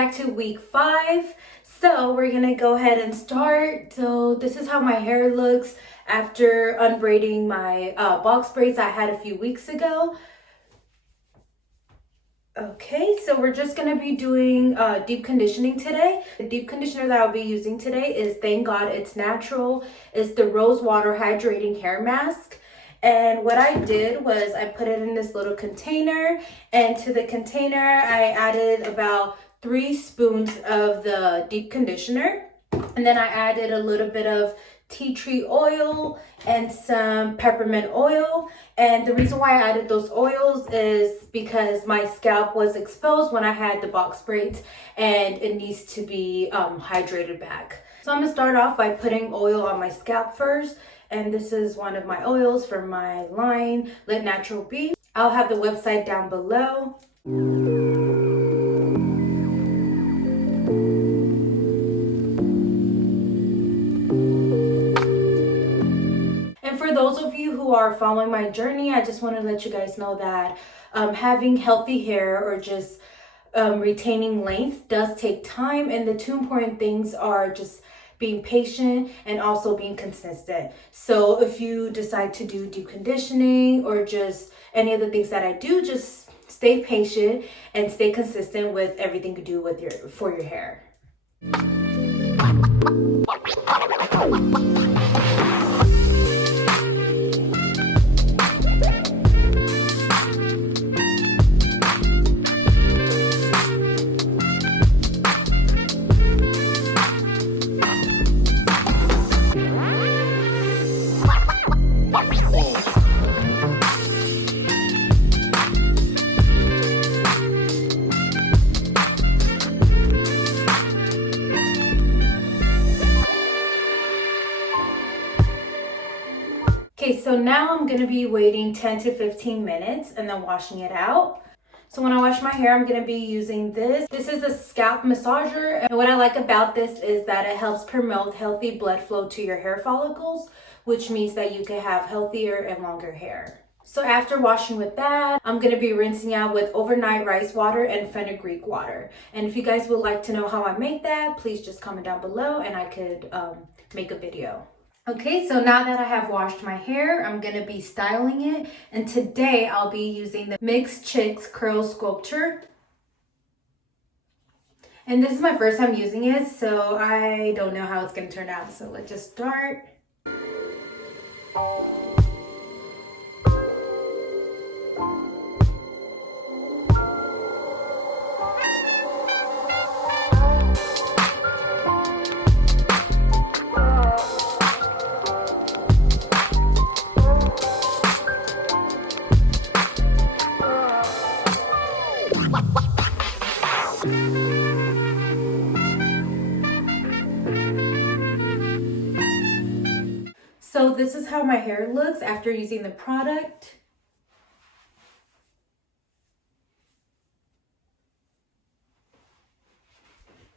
back to week 5. So we're gonna go ahead and start. So this is how my hair looks after unbraiding my box braids I had a few weeks ago. Okay, so we're just gonna be doing deep conditioning today. The deep conditioner that I'll be using today is, thank God it's natural. It's the Rose Water Hydrating Hair Mask. And what I did was I put it in this little container, and to the container I added about 3 spoons of the deep conditioner. And then I added a little bit of tea tree oil and some peppermint oil. And the reason why I added those oils is because my scalp was exposed when I had the box braids and it needs to be hydrated back. So I'm gonna start off by putting oil on my scalp first. And this is one of my oils from my line, Let Natural Be. I'll have the website down below. And for those of you who are following my journey, I just want to let you guys know that having healthy hair or just retaining length does take time. And the 2 important things are just being patient and also being consistent. So if you decide to do deep conditioning or just any of the things that I do, just stay patient and stay consistent with everything you do with for your hair. Okay, so now I'm gonna be waiting 10 to 15 minutes and then washing it out. So when I wash my hair, I'm gonna be using this. This is a scalp massager. And what I like about this is that it helps promote healthy blood flow to your hair follicles, which means that you can have healthier and longer hair. So after washing with that, I'm gonna be rinsing out with overnight rice water and fenugreek water. And if you guys would like to know how I make that, please just comment down below and I could make a video. Okay, so now that I have washed my hair, I'm gonna be styling it. And today I'll be using the Mixed Chicks Curl Sculptor. And this is my first time using it, so I don't know how it's gonna turn out. So let's just start. So this is how my hair looks after using the product.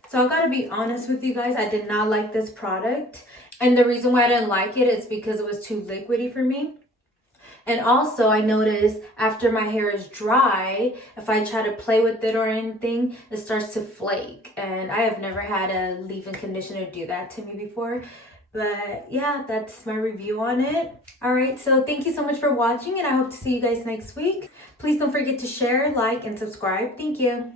So I gotta be honest with you guys, I did not like this product. And the reason why I didn't like it is because it was too liquidy for me. And also I noticed after my hair is dry, if I try to play with it or anything, it starts to flake. And I have never had a leave-in conditioner do that to me before. But yeah, that's my review on it. All right, so thank you so much for watching and I hope to see you guys next week. Please don't forget to share, like, and subscribe. Thank you.